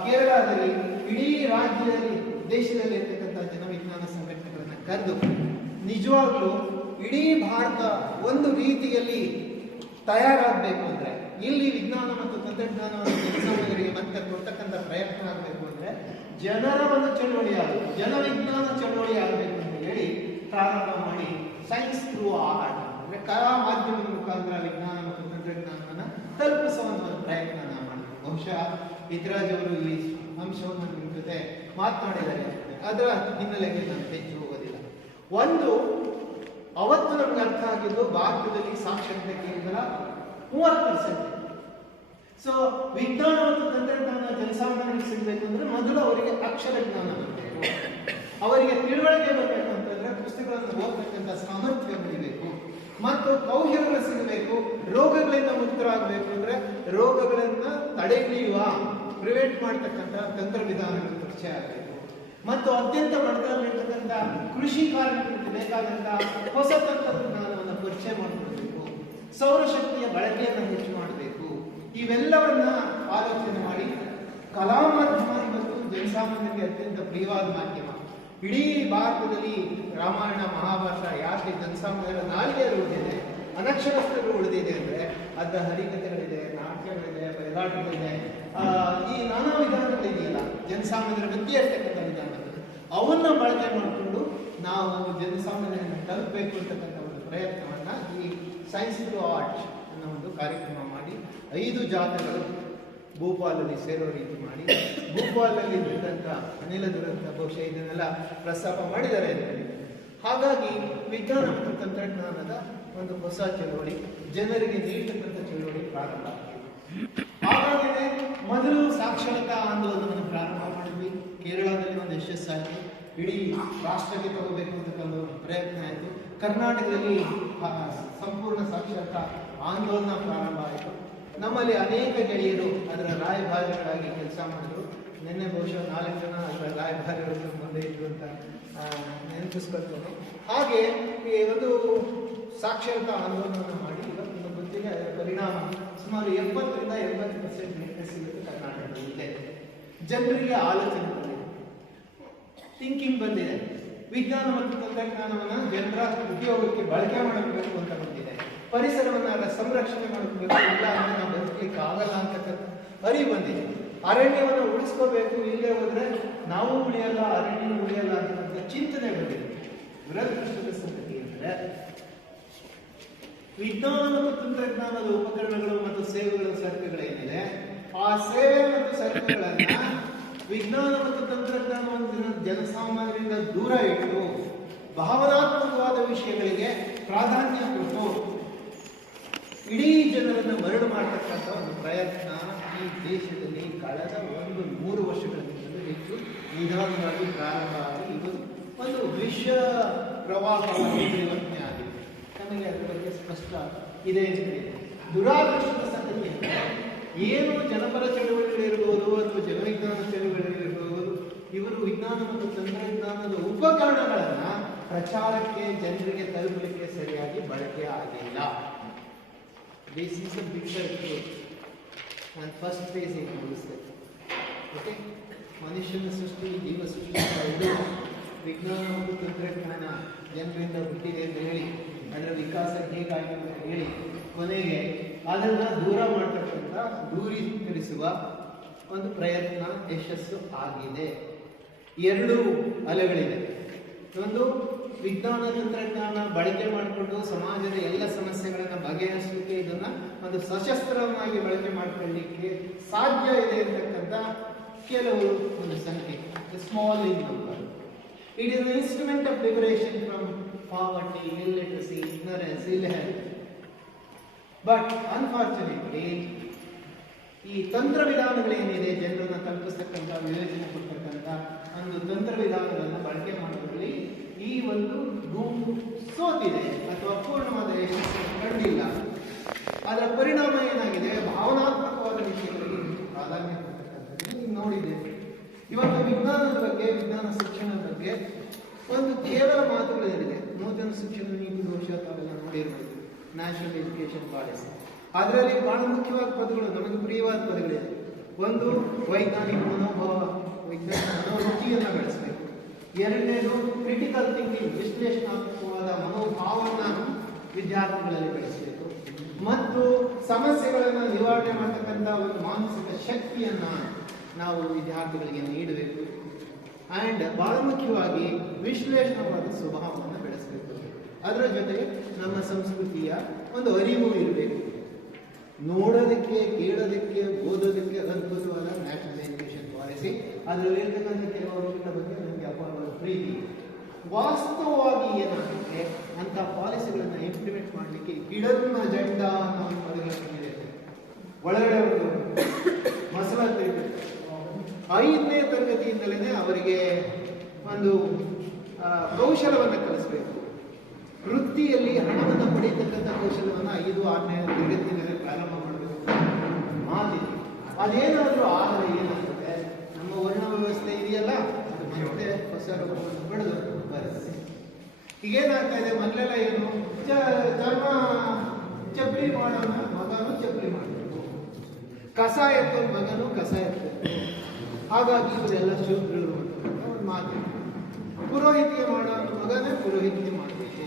ಕೇರಳದಲ್ಲಿ ಇಡೀ ರಾಜ್ಯದಲ್ಲಿ, ದೇಶದಲ್ಲಿ ಇರ್ತಕ್ಕಂಥ ಜನವಿಜ್ಞಾನ ಸಂಘಟನೆಗಳನ್ನು ಕರೆದು ನಿಜವಾಗ್ಲೂ ಇಡೀ ಭಾರತ ಒಂದು ರೀತಿಯಲ್ಲಿ ತಯಾರಾಗಬೇಕು ಅಂದರೆ ಇಲ್ಲಿ ವಿಜ್ಞಾನ ಮತ್ತು ತಂತ್ರಜ್ಞಾನವನ್ನು ಜನಸಾಮಾನ್ಯರಿಗೆ ಮತ್ತೆ ಕೊಡ್ತಕ್ಕಂಥ ಪ್ರಯತ್ನ ಆಗಬೇಕು ಅಂದ್ರೆ ಜನರ ಒಂದು ಚಳವಳಿ ಆಗಬೇಕು, ಜನವಿಜ್ಞಾನ ಚಳವಳಿ ಆಗಬೇಕು ಅಂತ ಹೇಳಿ ಪ್ರಾರಂಭ ಮಾಡಿ ಸೈನ್ಸ್ ಥ್ರೂ ಆರ್ಟ್ ಅಂದ್ರೆ ಕಲಾ ಮಾಧ್ಯಮದ ಮುಖಾಂತರ ವಿಜ್ಞಾನ ಮತ್ತು ತಂತ್ರಜ್ಞಾನವನ್ನು ತಲುಪಿಸುವ ಒಂದು ಪ್ರಯತ್ನ ಮಾಡಬೇಕು. ಬಹುಶಃ ಇದ್ರಾಜ್ ಅವರು ಈ ಅಂಶವನ್ನು ನಿಮ್ಮ ಜೊತೆ ಮಾತನಾಡಿದ್ದಾರೆ, ಅದರ ಹಿನ್ನೆಲೆಗೆ ನಾನು ಹೆಚ್ಚು ಹೋಗೋದಿಲ್ಲ. ಒಂದು ಅವತ್ತು ನಮ್ಗೆ ಅರ್ಥ ಆಗಿದ್ದು ಭಾರತದಲ್ಲಿ ಸಾಕ್ಷರತೆ ಕೇಂದ್ರ 30%. ಸೊ ವಿಜ್ಞಾನ ಮತ್ತು ತಂತ್ರಜ್ಞಾನ ಜನಸಾಮಾನ್ಯರಿಗೆ ಸಿಗಬೇಕು ಅಂದ್ರೆ ಮೊದಲು ಅವರಿಗೆ ಅಕ್ಷರ ಜ್ಞಾನ ಬರಬೇಕು, ಅವರಿಗೆ ತಿಳುವಳಿಕೆ ಬರಬೇಕು ಅಂತಂದ್ರೆ ಪುಸ್ತಕಗಳನ್ನು ಓದತಕ್ಕಂಥ ಸಾಮರ್ಥ್ಯ ಬೆಳಿಬೇಕು ಮತ್ತು ಕೌಶಲ್ಯಗಳು ಸಿಗಬೇಕು. ರೋಗಗಳಿಂದ ಮುಕ್ತರಾಗಬೇಕು ಅಂದ್ರೆ ರೋಗಗಳನ್ನ ತಡೆಹಿಡಿಯುವ ಪ್ರಿವೆಂಟ್ ಮಾಡ್ತಕ್ಕಂಥ ತಂತ್ರ ವಿಧಾನಗಳು ಪರಿಚಯ ಆಗಬೇಕು ಮತ್ತು ಅತ್ಯಂತ ಮಟ್ಟದಲ್ಲಿರ್ತಕ್ಕಂಥ ಕೃಷಿ ಕಾರ್ಮಿಕರಿಗೆ ಬೇಕಾದಂಥ ಹೊಸ ತಂತ್ರಜ್ಞಾನವನ್ನು ಪರಿಚಯ ಮಾಡಿಕೊಡ್ಬೇಕು, ಸೌರಶಕ್ತಿಯ ಬಳಕೆಯನ್ನು ಹೆಚ್ಚು ಮಾಡಬೇಕು. ಇವೆಲ್ಲವನ್ನ ಆಲೋಚನೆ ಮಾಡಿ ಕಲಾ ಮಾಧ್ಯಮ ಇವತ್ತು ಜನಸಾಮಾನ್ಯರಿಗೆ ಅತ್ಯಂತ ಪ್ರಿಯವಾದ ಮಾಧ್ಯಮ. ಇಡೀ ಭಾರತದಲ್ಲಿ ರಾಮಾಯಣ ಮಹಾಭಾರತ ಯಾಕೆ ಜನಸಾಮಾನ್ಯರ ನಾಲಿಗೆಯಲ್ಲಿ ಉಳಿದಿದೆ, ಅನಕ್ಷರಸ್ಥರು ಉಳಿದಿದೆ ಅಂದ್ರೆ ಅದ ಹರಿಕಥೆಗಳಿದೆ, ನಾಟ್ಯಗಳಿದೆ, ಬಯಲಾಟಗಳಿದೆ, ಈ ನಾನಾ ವಿಧಾನಗಳಿದೆಯಲ್ಲ ಜನಸಾಮಾನ್ಯರ ಬಗ್ಗೆ ಇರ್ತಕ್ಕಂಥ ವಿಧಾನಗಳು, ಅವನ್ನ ಬಳಕೆ ಮಾಡಿಕೊಂಡು ನಾವು ಜನಸಾಮಾನ್ಯರನ್ನು ತಲುಪಬೇಕು ಅಂತಕ್ಕಂಥ ಒಂದು ಪ್ರಯತ್ನವನ್ನ ಈ ಸೈನ್ಸ್ ಥ್ರೂ ಆರ್ಟ್ ಅನ್ನೋ ಒಂದು ಕಾರ್ಯಕ್ರಮ ಮಾಡಿ 5 ಜಾಥಾಗಳು ಭೂಪಾಲಲ್ಲಿ ಸೇರೋ ರೀತಿ ಮಾಡಿ, ಭೂಪಾಲಲ್ಲಿ ಇದ್ದಂಥ ಅನಿಲ ದುರಂತ ಬಹುಶಃ ಇದನ್ನೆಲ್ಲ ಪ್ರಸ್ತಾಪ ಮಾಡಿದ್ದಾರೆ ಅಂತ ಹೇಳಿ. ಹಾಗಾಗಿ ವಿಜ್ಞಾನ ಮತ್ತು ತಂತ್ರಜ್ಞಾನದ ಒಂದು ಹೊಸ ಚಳವಳಿ, ಜನರಿಗೆ ನೀಡತಕ್ಕಂಥ ಚಳವಳಿ ಪ್ರಾರಂಭ ಆಗಿದೆ. ಹಾಗಾಗಿನೇ ಮೊದಲು ಸಾಕ್ಷರತಾ ಆಂದೋಲನವನ್ನು ಪ್ರಾರಂಭ ಮಾಡಿದ್ವಿ, ಕೇರಳದಲ್ಲಿ ಒಂದು ಯಶಸ್ಸಾಯಿತು, ಇಡೀ ರಾಷ್ಟ್ರಕ್ಕೆ ತಗೋಬೇಕು ಅಂತಕ್ಕಂಥ ಒಂದು ಪ್ರಯತ್ನ ಆಯಿತು. ಕರ್ನಾಟಕದಲ್ಲಿ ಸಂಪೂರ್ಣ ಸಾಕ್ಷರತಾ ಆಂದೋಲನ ಪ್ರಾರಂಭ ಆಯಿತು. ನಮ್ಮಲ್ಲಿ ಅನೇಕ ಗೆಳೆಯರು ಅದರ ರಾಯಭಾರಿಗಳಾಗಿ ಕೆಲಸ ಮಾಡಿದ್ರು. ನಿನ್ನೆ ಬಹುಶಃ 4 ಜನ ಅದರ ರಾಯಭಾರಿಗಳು ಮುಂದೆ ಇದ್ರು ಅಂತ ನೆನಪಿಸ್ಕೊಳ್ತೇನೆ. ಹಾಗೆ ಈ ಒಂದು ಸಾಕ್ಷರತಾ ಆಂದೋಲನವನ್ನು ಮಾಡಿ ಇವತ್ತು ನಿಮಗೆ ಗೊತ್ತಿದೆ ಅದರ ಪರಿಣಾಮ ಸುಮಾರು 70ರಿಂದ 80% ನೀಟ್ನೆಸ್ ಸಿಗುತ್ತೆ ಕರ್ನಾಟಕದಲ್ಲಿ. ಜನರಿಗೆ ಆಲೋಚನೆ ಬಂದಿದೆ, ಥಿಂಕಿಂಗ್ ಬಂದಿದೆ, ವಿಜ್ಞಾನ ಮತ್ತು ತಂತ್ರಜ್ಞಾನವನ್ನು ಜನರ ಉದ್ಯೋಗಕ್ಕೆ ಬಳಕೆ ಮಾಡಬೇಕು ಅಂತ ಬಂದಿದೆ, ಪರಿಸರವನ್ನು ಸಂರಕ್ಷಣೆ ಮಾಡಬೇಕು, ಇಲ್ಲ ಅಂದ್ರೆ ನಾವು ಬದುಕಲಿಕ್ಕೆ ಆಗಲ್ಲ ಅಂತಕ್ಕಂಥ ಅರಿವು ಬಂದಿದೆ, ಅರಣ್ಯವನ್ನು ಉಳಿಸ್ಕೋಬೇಕು, ಇಲ್ಲೇ ಹೋದ್ರೆ ನಾವು ಉಳಿಯಲ್ಲ, ಅರಣ್ಯ ಉಳಿಯಲ್ಲ ಅಂತಕ್ಕಂಥ ಚಿಂತನೆ ಬಂದಿದೆ. ದುರದೃಷ್ಟದ ಸಂಗತಿ ಅಂದರೆ ವಿಜ್ಞಾನ ಮತ್ತು ತಂತ್ರಜ್ಞಾನದ ಉಪಕರಣಗಳು ಮತ್ತು ಸೇವೆಗಳ ಸರಕುಗಳೇನಿದೆ, ಆ ಸೇವೆ ಮತ್ತು ಸರಕುಗಳನ್ನ ವಿಜ್ಞಾನ ಮತ್ತು ತಂತ್ರಜ್ಞಾನವನ್ನು ಜನಸಾಮಾನ್ಯರಿಂದ ದೂರ ಇಟ್ಟು ಭಾವನಾತ್ಮಕವಾದ ವಿಷಯಗಳಿಗೆ ಪ್ರಾಧಾನ್ಯ ಕೊಟ್ಟು ಇಡೀ ಜನರನ್ನು ಮರಳು ಮಾಡತಕ್ಕಂಥ ಒಂದು ಪ್ರಯತ್ನ ಈ ದೇಶದಲ್ಲಿ ಕಳೆದ 1-3 ವರ್ಷಗಳಿಂದಲೂ ಹೆಚ್ಚು ನಿಧಾನವಾಗಿ ಪ್ರಾರಂಭ ಆಗಿ ಇದು ಒಂದು ವಿಶ್ವ ಪ್ರವಾಹವಾಗಿ ಪರಿವರ್ತನೆ ಆಗಿದೆ. ನಮಗೆ ಅದರ ಬಗ್ಗೆ ಸ್ಪಷ್ಟ ಇದೆ ಅಂತ ಹೇಳಿ. ದುರಾದೃಷ್ಟದ ಸಂಗತಿ ಏನು ಜನಪರ ಚಳವಳಿಗಳಿರ್ಬೋದು ಅಥವಾ ಜನವಿಜ್ಞಾನ ಚಳವಳಿಗಳಿರ್ಬೋದು, ಇವರು ವಿಜ್ಞಾನ ಮತ್ತು ತಂತ್ರಜ್ಞಾನದ ಉಪಕರಣಗಳನ್ನ ಪ್ರಚಾರಕ್ಕೆ ಜನರಿಗೆ ತಲುಪಲಿಕ್ಕೆ ಸರಿಯಾಗಿ ಬಳಕೆ ಆಗಿಲ್ಲ. This is a big truth. ನಾನು ಫಸ್ಟ್ ಫೇಸ್ ಏನು ಮುಗಿಸ್ತೇನೆ. ಓಕೆ, ಮನುಷ್ಯನ ಸೃಷ್ಟಿ, ಜೀವ ಸೃಷ್ಟಿ ಇದು ವಿಜ್ಞಾನ ಮತ್ತು ತಂತ್ರಜ್ಞಾನ ಜನರಿಂದ ಹುಟ್ಟಿದೆ ಅಂತ ಹೇಳಿ, ಅದರ ವಿಕಾಸ ಹೇಗಾಗಿದೆ ಅಂತ ಹೇಳಿ ಕೊನೆಗೆ ಅದನ್ನು ದೂರ ಮಾಡತಕ್ಕಂಥ ದೂರೀಕರಿಸುವ ಒಂದು ಪ್ರಯತ್ನ ಯಶಸ್ಸು ಆಗಿದೆ. 2 ಅಲೆಗಳಿದೆ. ಒಂದು ವಿಜ್ಞಾನ ತಂತ್ರಜ್ಞಾನ ಬಳಕೆ ಮಾಡಿಕೊಂಡು ಸಮಾಜದ ಎಲ್ಲ ಸಮಸ್ಯೆಗಳನ್ನು ಬಗೆಹರಿಸಲಿಕ್ಕೆ ಇದನ್ನ ಒಂದು ಸಶಸ್ತ್ರವಾಗಿ ಬಳಕೆ ಮಾಡಿಕೊಳ್ಳಲಿಕ್ಕೆ ಸಾಧ್ಯ ಇದೆ ಅಂತಕ್ಕಂಥ ಕೆಲವು ಒಂದು ಸಂಖ್ಯೆ, small in number. It is an instrument of liberation from poverty, illiteracy, ignorance, ill health. But unfortunately ಈ ತಂತ್ರ ವಿಧಾನಗಳೇನಿದೆ, ಜನರನ್ನು ತಲುಪಿಸ್ತಕ್ಕಂಥ, ವಿವೇಚನೆ ಕೊಡ್ತಕ್ಕಂಥ ಒಂದು ತಂತ್ರ ವಿಧಾನಗಳನ್ನು ಬಳಕೆ ಮಾಡೋದ್ರಲ್ಲಿ ಈ ಒಂದು ಗುಂಪು ಸೋತಿದೆ ಅಥವಾ ಪೂರ್ಣವಾದ ಯಶಸ್ಸನ್ನು ಕಂಡಿಲ್ಲ. ಅದರ ಪರಿಣಾಮ ಏನಾಗಿದೆ, ಭಾವನಾತ್ಮಕವಾದ ವಿಷಯಗಳಿಗೆ ಪ್ರಾಧಾನ್ಯ ಕೊಡ್ತಕ್ಕಂಥದ್ದು ನೀವು ನೋಡಿದ್ದೇವೆ. ಇವತ್ತು ವಿಜ್ಞಾನದ ಬಗ್ಗೆ, ವಿಜ್ಞಾನ ಶಿಕ್ಷಣದ ಬಗ್ಗೆ ಒಂದು ಕೇವಲ ಮಾತುಗಳಿದೆ. ನೂತನ ಶಿಕ್ಷಣ ನೀತಿ ಬಹುಶಃ ತಾವೆಲ್ಲ ನೋಡಿರ್ಬೋದು, ನ್ಯಾಷನಲ್ ಎಜುಕೇಶನ್ ಪಾಲಿಸಿ. ಅದರಲ್ಲಿ ಬಹಳ ಮುಖ್ಯವಾದ ಪದಗಳು, ನಮಗೆ ಪ್ರಿಯವಾದ ಪದಗಳಿದೆ. ಒಂದು ವೈಜ್ಞಾನಿಕ ಮನೋಭಾವ, ವೈಜ್ಞಾನಿಕ ಮನೋವೃತ್ತಿಯನ್ನು ಬೆಳೆಸಬೇಕು. 2ನೇದು ಕ್ರಿಟಿಕಲ್ ಥಿಂಕಿಂಗ್, ವಿಶ್ಲೇಷಣಾತ್ಮಕವಾದ ಮನೋಭಾವವನ್ನು ವಿದ್ಯಾರ್ಥಿಗಳಲ್ಲಿ ಬೆಳೆಸಬೇಕು ಮತ್ತು ಸಮಸ್ಯೆಗಳನ್ನು ನಿವಾರಣೆ ಮಾಡತಕ್ಕಂಥ ಒಂದು ಮಾನಸಿಕ ಶಕ್ತಿಯನ್ನು ನಾವು ವಿದ್ಯಾರ್ಥಿಗಳಿಗೆ ನೀಡಬೇಕು. ಆ್ಯಂಡ್ ಬಹಳ ಮುಖ್ಯವಾಗಿ ವಿಶ್ಲೇಷಣವಾದ ಸ್ವಭಾವವನ್ನು ಬೆಳೆಸಬೇಕು. ಅದರ ಜೊತೆಗೆ ನಮ್ಮ ಸಂಸ್ಕೃತಿಯ ಒಂದು ಅರಿವು ಇರಬೇಕು. ನೋಡೋದಕ್ಕೆ, ಕೇಳೋದಕ್ಕೆ, ಓದೋದಕ್ಕೆ ಅದ್ಭುತವಾದ ನ್ಯಾಷನಲ್ ಎಜುಕೇಶನ್ ಪಾಲಿಸಿ, ಅದರಲ್ಲಿರ್ತಕ್ಕಂಥ ಕೆಲವು ಅಂಶಗಳ ಬಗ್ಗೆ ನನಗೆ ಅಪಾರವಾದ ಪ್ರೀತಿ. ವಾಸ್ತವವಾಗಿ ಏನಾಗುತ್ತೆ ಅಂತ ಪಾಲಿಸಿಗಳನ್ನು ಇಂಪ್ಲಿಮೆಂಟ್ ಮಾಡಲಿಕ್ಕೆ ಹಿಡನ್ ಅಜೆಂಡಾ ಅನ್ನೋ ಪದಗಳಿದೆ. ಒಳಗಡೆ ಒಂದು ಮಸಲತ್ತೆ 5ನೇ ತರಗತಿಯಿಂದಲೇ ಅವರಿಗೆ ಒಂದು ಕೌಶಲವನ್ನು ಕಲಿಸಬೇಕು. ವೃತ್ತಿಯಲ್ಲಿ ಹಣವನ್ನು ಪಡೆಯತಕ್ಕಂಥ ಕೌಶಲವನ್ನು 5-6ನೇ ತರಗತಿಯಲ್ಲಿ ಪ್ರಾರಂಭ ಮಾಡಬೇಕು ಮಾತಿದೆ. ಅದೇನಾದರೂ ಆದರೆ ಏನಾಗುತ್ತೆ, ನಮ್ಮ ವರ್ಣ ವ್ಯವಸ್ಥೆ ಇದೆಯಲ್ಲ, ಅದು ಮತ್ತೆ ಹೊಸ ರೂಪವನ್ನು ಪಡೆದು ಬರುತ್ತೆ. ಈಗೇನಾಗ್ತಾ ಇದೆ, ಮೊದಲೆಲ್ಲ ಏನು ಚರ್ಮ ಚಪ್ಪಲಿ ಮಾಡೋಣ ಮಗನು ಚಪ್ಪಲಿ ಮಾಡಬೇಕು, ಕಸ ಎತ್ತೋ ಮಗನು ಕಸ ಎತ್ತಬೇಕು. ಹಾಗಾಗಿ ಇವರೆಲ್ಲ ಶೂದ್ರರು ಅಂತ ಒಂದು ಮಾತು. ಪುರೋಹಿತಿಗೆ ಮಾಡೋ ಮಗನೇ ಪುರೋಹಿತಿಗೆ ಮಾಡಬೇಕು,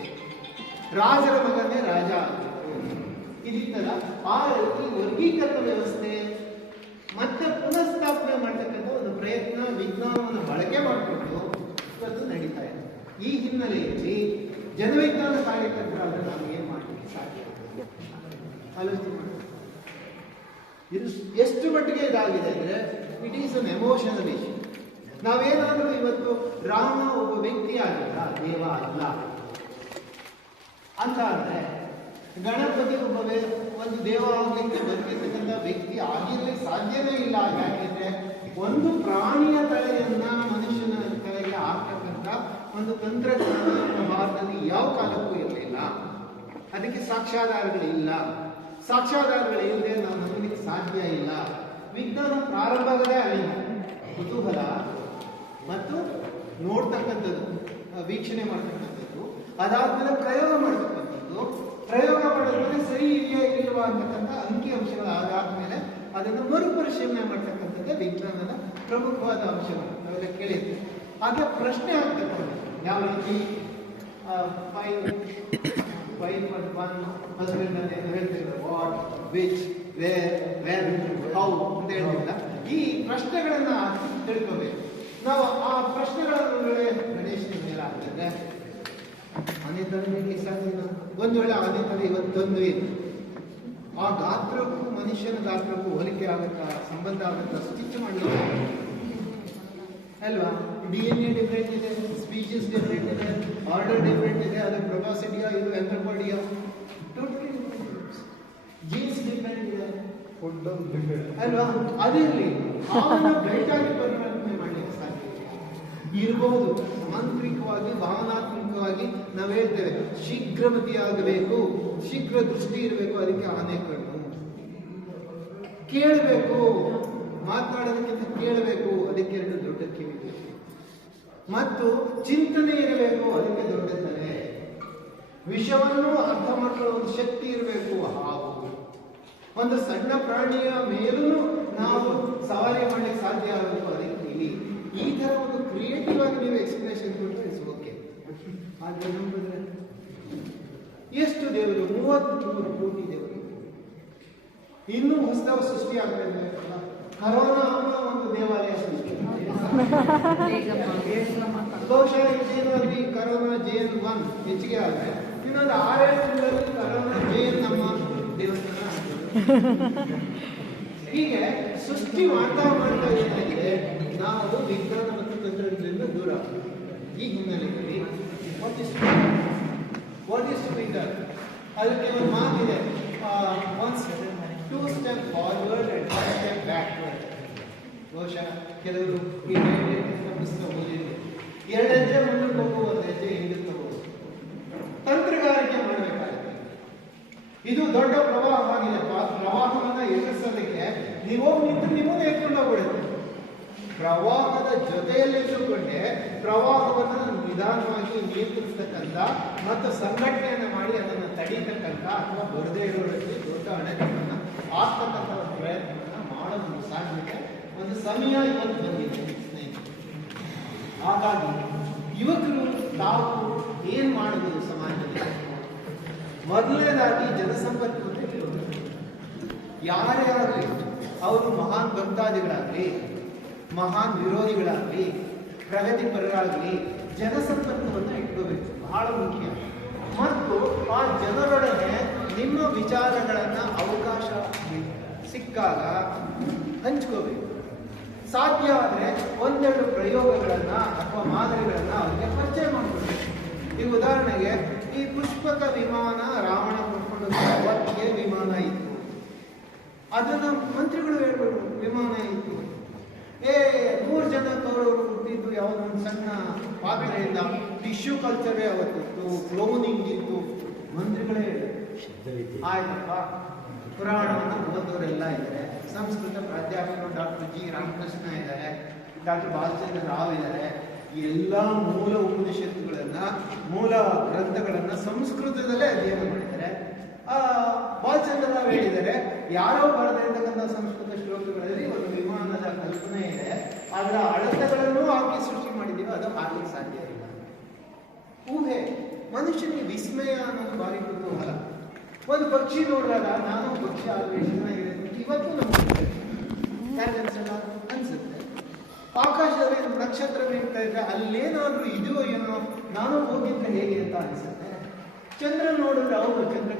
ರಾಜರ ಮಗನೇ ರಾಜ ಆಗಬೇಕು. ಇದೀತರ ಆ ರೀತಿ ವರ್ಗೀಕರಣ ವ್ಯವಸ್ಥೆ ಮತ್ತೆ ಪುನಃಸ್ಥಾಪನೆ ಮಾಡ್ತಕ್ಕಂಥ ಒಂದು ಪ್ರಯತ್ನ ವಿಜ್ಞಾನವನ್ನು ಬಳಕೆ ಮಾಡಿಕೊಂಡು ಇವತ್ತು ನಡೀತಾ ಇದೆ. ಈ ಹಿನ್ನೆಲೆಯಲ್ಲಿ ಜನವಿಜ್ಞಾನ ಕಾರ್ಯಕರ್ತರಾದ್ರೆ ನಾವು ಏನು ಮಾಡಲಿಕ್ಕೆ ಸಾಧ್ಯ? ಆಲೋಚನೆ ಮಾಡಿ. ಇದು ಎಷ್ಟು ಮಟ್ಟಿಗೆ ಇದಾಗಿದೆ ಅಂದರೆ it is an emotional issue. ನಾವೇನಾದರೂ ಇವತ್ತು ರಾಮ ಒಬ್ಬ ವ್ಯಕ್ತಿ ಆಗಿಲ್ಲ, ದೇವ ಅಲ್ಲ ಅಂತ ಅಂದರೆ, ಗಣಪತಿ ಒಬ್ಬ ಒಂದು ದೇವ ಆಗಲಿಕ್ಕೆ ಬದುಕಿರ್ತಕ್ಕಂಥ ವ್ಯಕ್ತಿ ಆಗಿರ್ಲಿಕ್ಕೆ ಸಾಧ್ಯವೇ ಇಲ್ಲ. ಯಾಕೆಂದ್ರೆ ಒಂದು ಪ್ರಾಣಿಯ ತಲೆಯನ್ನ ಮನುಷ್ಯನ ತಲೆಗೆ ಹಾಕ್ತಕ್ಕಂಥ ಒಂದು ತಂತ್ರಜ್ಞಾನ ಭಾರತದಲ್ಲಿ ಯಾವ ಕಾಲಕ್ಕೂ ಇರಲಿಲ್ಲ. ಅದಕ್ಕೆ ಸಾಕ್ಷ್ಯಾಧಾರಗಳಿಲ್ಲ. ಸಾಕ್ಷ್ಯಾಧಾರಗಳಿಲ್ಲದೆ ನಾವು ನಂಬಲಿಕ್ಕೆ ಸಾಧ್ಯ ಇಲ್ಲ. ವಿಜ್ಞಾನ ಪ್ರಾರಂಭ ಆಗದೆ ಅಲ್ಲಿಂದ ಕುತೂಹಲ ಮತ್ತು ನೋಡ್ತಕ್ಕಂಥದ್ದು, ವೀಕ್ಷಣೆ ಮಾಡ್ತಕ್ಕಂಥದ್ದು, ಅದಾದ್ಮೇಲೆ ಪ್ರಯೋಗ ಮಾಡ್ತಕ್ಕಂಥದ್ದು, ಪ್ರಯೋಗ ಮಾಡಿದ್ಮೇಲೆ ಸರಿ ಇದೆಯಾ ಇಲ್ವಾ ಅಂತಕ್ಕಂಥ ಅಂಕಿ ಅಂಶಗಳು ಆದಾದ್ಮೇಲೆ ಅದನ್ನು ಮರುಪರಿಶೀಲನೆ ಮಾಡ್ತಕ್ಕಂಥದ್ದೇ ವಿಜ್ಞಾನದ ಪ್ರಮುಖವಾದ ಅಂಶಗಳು. ನಾವೆಲ್ಲ ಕೇಳಿದ್ವಿ. ಹಾಗೆ ಪ್ರಶ್ನೆ ಆಗ್ತಕ್ಕಂಥ ಯಾವ ರೀತಿ ಹೇಳ್ತಿದ್ರು ವಾಟ್, ವಿಚ್, ವೇರ್, ಹೌ ಅಂತ ಹೇಳ್ತಿಲ್ಲ. ಈ ಪ್ರಶ್ನೆಗಳನ್ನ ತಿಳ್ಕೋಬೇಕು ನಾವು. ಆ ಪ್ರಶ್ನೆಗಳ ಗಣೇಶ ಮೇಲೆ ಆಗ್ತದೆ ಆನೆ ತರಲಿಕ್ಕೆ ಸಾಧ್ಯ. ಒಂದು ವೇಳೆ ಆನೆ ತರ ಇವತ್ತೊಂದು ಏನು ಆ ಗಾತ್ರಕ್ಕೂ ಮನುಷ್ಯನ ಗಾತ್ರಕ್ಕೂ ಹೋಲಿಕೆ ಆಗುತ್ತಾ, ಸಂಬಂಧ ಆಗುತ್ತಾ, ಸ್ಟಿಚ್ ಮಾಡಲಿಕ್ಕೆ ಅಲ್ವಾ? DNA ಡಿಫ್ರೆಂಟ್ ಇದೆ, ಸ್ಪೀಷೀಸ್ ಡಿಫ್ರೆಂಟ್ ಇದೆ, ಆರ್ಡರ್ ಡಿಫ್ರೆಂಟ್ ಇದೆ. ಅದು ಪ್ರೊಬಾಸಿಟಿಯಾ, ಇದು ಎಂಥ್ರೋಪಾಡಿಯಾ, ಟೋಟಲಿ ಡಿಫ್ರೆಂಟ್. ಜೀನ್ಸ್ ಡಿಫ್ರೆಂಟ್ ಇದೆ, ಫುಡ್ ಡಿಫ್ರೆಂಟ್ ಅಲ್ವಾ? ಅದಿರಲಿ, ಅವನ್ನ ಬ್ಲೈಟ್ ಆಗಿ ಪರಿವರ್ತನೆ ಮಾಡಲಿಕ್ಕೆ ಸಾಧ್ಯ ಇರಬಹುದು. ಮಾಂತ್ರಿಕವಾಗಿ, ಭಾವನಾತ್ಮಕವಾಗಿ ನಾವು ಹೇಳ್ತೇವೆ ಶೀಘ್ರಮತಿಯಾಗಬೇಕು, ಶೀಘ್ರ ದೃಷ್ಟಿ ಇರಬೇಕು. ಅದಕ್ಕೆ ಆನೆ ಕಣ್ಣು. ಕೇಳಬೇಕು, ಮಾತನಾಡೋದಕ್ಕಿಂತ ಕೇಳಬೇಕು, ಅದಕ್ಕೆ 2 ದೊಡ್ಡ ಕಿವಿ ಮತ್ತು ಚಿಂತನೆ ಇರಬೇಕು, ಅದಕ್ಕೆ ದೊಡ್ಡ ತಲೆ. ವಿಷವನ್ನು ಅರ್ಥ ಮಾಡ್ಕೊಳ್ಳೋ ಒಂದು ಶಕ್ತಿ ಇರಬೇಕು. ಹಾವು ಒಂದು ಸಣ್ಣ ಪ್ರಾಣಿಯ ಮೇಲೂ ನಾವು ಸವಾರಿ ಮಾಡಲಿಕ್ಕೆ ಸಾಧ್ಯ ಆಗಬೇಕು, ಅದಕ್ಕೆ ಇಲಿ. ಈ ತರ ಒಂದು ಕ್ರಿಯೇಟಿವ್ ಆಗಿ ನೀವು ಎಕ್ಸ್ಪ್ರೆಷನ್ ಕೊಟ್ಟರೆ ಇಟ್ಸ್ ಓಕೆ. ಆದ್ರೆ ನಂಬಿದ್ರೆ ಎಷ್ಟು ದೇವರು, 33 ಕೋಟಿ ದೇವರು. ಇನ್ನೂ ಹೊಸದವ ಸೃಷ್ಟಿ ಆಗ್ತದೆ. ಕರೋನಾ ಅನ್ನೋ ಒಂದು ದೇವಾಲಯ ಸೃಷ್ಟಿ. ಬಹುಶಃ ಇದೇನಲ್ಲಿ ಕರೋನಾ JN1 ಹೆಚ್ಚಿಗೆ ಆದರೆ ಇನ್ನೊಂದು 6-7 ತಿಂಗಳಲ್ಲಿ ಕರೋನಾ JN ನಮ್ಮ ದೇವಸ್ಥಾನ. ಹೀಗೆ ಸೃಷ್ಟಿ ಮಾಡ್ತಾ ಏನಾಗಿದೆ, ನಾವು ವಿಜ್ಞಾನ ಮತ್ತು ತಂತ್ರಜ್ಞಾನದಿಂದ ದೂರ. ಈ ಹಿನ್ನೆಲೆಯಲ್ಲಿ what is to be done? ಅದಕ್ಕೆ ಒಂದು ಮಾತಿದೆ, 2 steps forward and 1 step backward. ಬಹುಶಃ ಕೆಲವರು ಈ ಪುಸ್ತಕ ಓದಿದೆ. 2 ಹೆಜ್ಜೆ ಮುಂದಕ್ಕೆ ಹೋಗುವ, 1 ಹೆಜ್ಜೆ ಹಿಂದಕ್ಕೆ ಹೋಗುವ ತಂತ್ರಗಾರಿಕೆ ಮಾಡಬೇಕಾಗುತ್ತೆ. ಇದು ದೊಡ್ಡ ಪ್ರವಾಹ ಆಗಿದೆ. ಪ್ರವಾಹವನ್ನು ಎದುರಿಸೋದಕ್ಕೆ ನೀವು ನಿಂತು ನಿಮ್ಮನ್ನು ಎತ್ಕೊಂಡು ಹೋಗ್ಬಿಡುತ್ತೆ. ಪ್ರವಾಹದ ಜೊತೆಯಲ್ಲಿ ಇಟ್ಟುಕೊಂಡೆ ಪ್ರವಾಹವನ್ನು ನಿಧಾನವಾಗಿ ನಿಯಂತ್ರಿಸತಕ್ಕಂಥ ಮತ್ತು ಸಂಘಟನೆಯನ್ನು ಮಾಡಿ ಅದನ್ನು ತಡೀತಕ್ಕಂಥ ಅಥವಾ ಬರದೇ ಇರೋದಕ್ಕೆ ದೊಡ್ಡ ಅಣೆಕಟ್ಟನ್ನು ಆಗ್ತಕ್ಕಂಥ ಒಂದು ಪ್ರಯತ್ನವನ್ನು ಮಾಡೋದು ಸಾಧ್ಯತೆ ಒಂದು ಸಮಯ ಇವತ್ತು ಬಂದಿದೆ ಸ್ನೇಹಿತರೆ. ಹಾಗಾಗಿ ಯುವಕರು ತಾವು ಏನು ಮಾಡಬಹುದು ಸಮಾಜದಲ್ಲಿ? ಮೊದಲನೇದಾಗಿ ಜನಸಂಪರ್ಕವನ್ನು ಇಟ್ಕೊಳ್ಬೇಕು. ಯಾರೇ ಆಗಲಿ, ಅವರು ಮಹಾನ್ ಭಕ್ತಾದಿಗಳಾಗಲಿ, ಮಹಾನ್ ವಿರೋಧಿಗಳಾಗಲಿ, ಪ್ರಗತಿಪರರಾಗಲಿ, ಜನಸಂಪರ್ಕವನ್ನು ಇಟ್ಕೋಬೇಕು, ಬಹಳ ಮುಖ್ಯ. ಮತ್ತು ಆ ಜನರೊಡನೆ ನಿಮ್ಮ ವಿಚಾರಗಳನ್ನು ಅವಕಾಶ ಸಿಕ್ಕಾಗ ಹಂಚ್ಕೋಬೇಕು. ಸಾಧ್ಯ ಆದರೆ ಒಂದೆರಡು ಪ್ರಯೋಗಗಳನ್ನ ಅಥವಾ ಮಾದರಿಗಳನ್ನ ಅವರಿಗೆ ಪರಿಚಯ ಮಾಡಿಕೊಡ್ಬೇಕು. ಈ ಉದಾಹರಣೆಗೆ, ಈ ಪುಷ್ಪಕ ವಿಮಾನ ರಾವಣ ಕೊಟ್ಕೊಂಡು ಅವತ್ತಿಗೆ ವಿಮಾನ ಇತ್ತು, ಅದನ್ನು ಮಂತ್ರಿಗಳು ಹೇಳ್ಬೇಕು, ವಿಮಾನ ಇತ್ತು. 100 ಜನ ಕೌರವರು ಹುಟ್ಟಿದ್ದು ಯಾವುದೋ ಒಂದು ಸಣ್ಣ ಪಾತ್ರೆಯಿಂದ, ಟಿಶ್ಯೂ ಕಲ್ಚರೇ ಅವತ್ತಿತ್ತು, ಕ್ಲೋನಿಂಗ್ ಇತ್ತು, ಮಂತ್ರಿಗಳೇ ಹೇಳಿದ್ರು. ಆಯ್ತಪ್ಪ, ಪುರಾಣವನ್ನು ಓದೋರೆಲ್ಲ ಇದ್ದಾರೆ. ಸಂಸ್ಕೃತ ಪ್ರಾಧ್ಯಾಪಕರು ಡಾಕ್ಟರ್ ಜಿ ರಾಮಕೃಷ್ಣ ಇದ್ದಾರೆ, ಡಾಕ್ಟರ್ ಬಾಲಚಂದ್ರ ರಾವ್ ಇದ್ದಾರೆ. ಎಲ್ಲ ಮೂಲ ಉಪನಿಷತ್ತುಗಳನ್ನ, ಮೂಲ ಗ್ರಂಥಗಳನ್ನ ಸಂಸ್ಕೃತದಲ್ಲೇ ಅಧ್ಯಯನ ಮಾಡಿದ್ದಾರೆ. ಬಾಲಚಂದ್ರ ರಾವ್ ಹೇಳಿದ್ದಾರೆ, ಯಾರೋ ಬರೆದಿರ್ತಕ್ಕಂಥ ಸಂಸ್ಕೃತ ಶ್ಲೋಕಗಳಲ್ಲಿ ಒಂದು ವಿಮಾನದ ಕಲ್ಪನೆ ಇದೆ, ಅದರ ಅಳತೆಗಳನ್ನು ಹಾಕಿ ಸೃಷ್ಟಿ ಮಾಡಿದೀವಿ, ಅದು ಆಗ್ಲಿಕ್ಕೆ ಸಾಧ್ಯ ಇಲ್ಲ. ಊಹೆ ಮನುಷ್ಯನಿಗೆ ವಿಸ್ಮಯ ಅನ್ನೋದು ಭಾರಿ ಕುತೂಹಲ. ಒಂದು ಪಕ್ಷಿ ನೋಡಿದಾಗ ನಾನು ಪಕ್ಷಿ ಆಗಲಿ ಚೆನ್ನಾಗಿದೆ ಇವತ್ತು ನಮ್ಗೆ ಯಾಕನ್ಸಲ್ಲ ಅನ್ಸುತ್ತೆ. ಆಕಾಶದಲ್ಲಿ ನಕ್ಷತ್ರ ಬೀಳ್ತಾ ಇದ್ರೆ ಅಲ್ಲೇನಾದ್ರೂ ಇದೆಯೋ ಏನೋ, ನಾನು ಹೋಗಿದ್ರೆ ಹೇಗೆ ಅಂತ ಅನ್ಸುತ್ತೆ. ಚಂದ್ರ ನೋಡಿದ್ರೆ ಹೌದು, ಚಂದ್ರ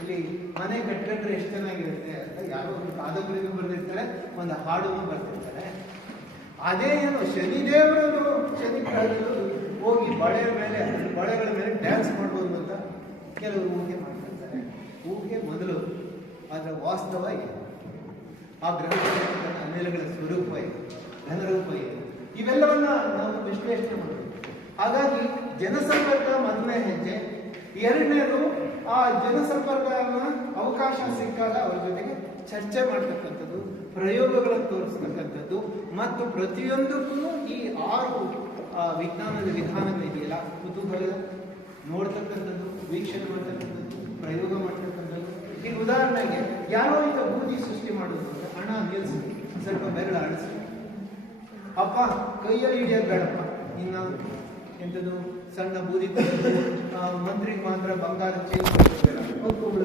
ಅಲ್ಲಿ ಮನೆ ಕಟ್ಕೊಂಡ್ರೆ ಎಷ್ಟು ಚೆನ್ನಾಗಿರುತ್ತೆ ಅಂತ ಯಾರೋ ಒಂದು ಕಾದಂಬರಿನೂ ಬರೆದಿರ್ತಾರೆ, ಒಂದು ಹಾಡನ್ನು ಬರ್ತಿರ್ತಾರೆ. ಅದೇ ಏನು ಶನಿದೇವರನ್ನು ಶನಿ ಗ್ರಹದಲ್ಲೂ ಹೋಗಿ ಬಳೆಗಳ ಮೇಲೆ ಡ್ಯಾನ್ಸ್ ಮಾಡ್ಬೋದು ಅಂತ ಕೆಲವರು ಊಹೆ ಮಾಡ್ತಿರ್ತಾರೆ. ಊಹೆ ಮೊದಲು, ಅದರ ವಾಸ್ತವ ಇದೆ. ಆ ಗ್ರಹಗಳ ಅನಿಲಗಳ ಸ್ವರೂಪ ಇದೆ, ಘನರೂಪ ಇದೆ. ಇವೆಲ್ಲವನ್ನ ನಾವು ವಿಶ್ಲೇಷಣೆ ಮಾಡಬೇಕು. ಹಾಗಾಗಿ ಜನಸಂಪರ್ಕ ಮೊದಲನೇ ಹೆಜ್ಜೆ. ಎರಡನೇದು, ಆ ಜನಸಂಪರ್ಕನ ಅವಕಾಶ ಸಿಕ್ಕಾಗ ಅವ್ರ ಜೊತೆಗೆ ಚರ್ಚೆ ಮಾಡ್ತಕ್ಕಂಥದ್ದು, ಪ್ರಯೋಗಗಳನ್ನು ತೋರಿಸ್ತಕ್ಕಂಥದ್ದು, ಮತ್ತು ಪ್ರತಿಯೊಂದಕ್ಕೂ ಈ 6 ವಿಜ್ಞಾನದ ವಿಧಾನಗಳಿದೆಯಲ್ಲ, ಕುತೂಹಲ, ನೋಡ್ತಕ್ಕಂಥದ್ದು, ವೀಕ್ಷಣೆ ಮಾಡ್ತಕ್ಕಂಥದ್ದು, ಪ್ರಯೋಗ ಮಾಡ್ತಕ್ಕಂಥದ್ದು. ಈಗ ಉದಾಹರಣೆಗೆ, ಯಾರೋ ಈಗ ಬೂದಿ ಸೃಷ್ಟಿ ಮಾಡೋದು ಅಂದ್ರೆ ಹಣ ನಿಲ್ಸಿ, ಸ್ವಲ್ಪ ಬೆರಳು ಆಡಿಸಿ, ಅಪ್ಪ ಕೈಯಲ್ಲಿ ಹಿಡಿಯೋದು ಬೇಡಪ್ಪ, ಇನ್ನು ಎಂಥದ್ದು ಸಣ್ಣ ಬೂದಿ ಮಂತ್ರಿಗೆ ಮಾತ್ರ ಬಂಗಾರ ಚೇಂಜ್ ಮಾಡ್ಕೊಳ್ಬೇಡ,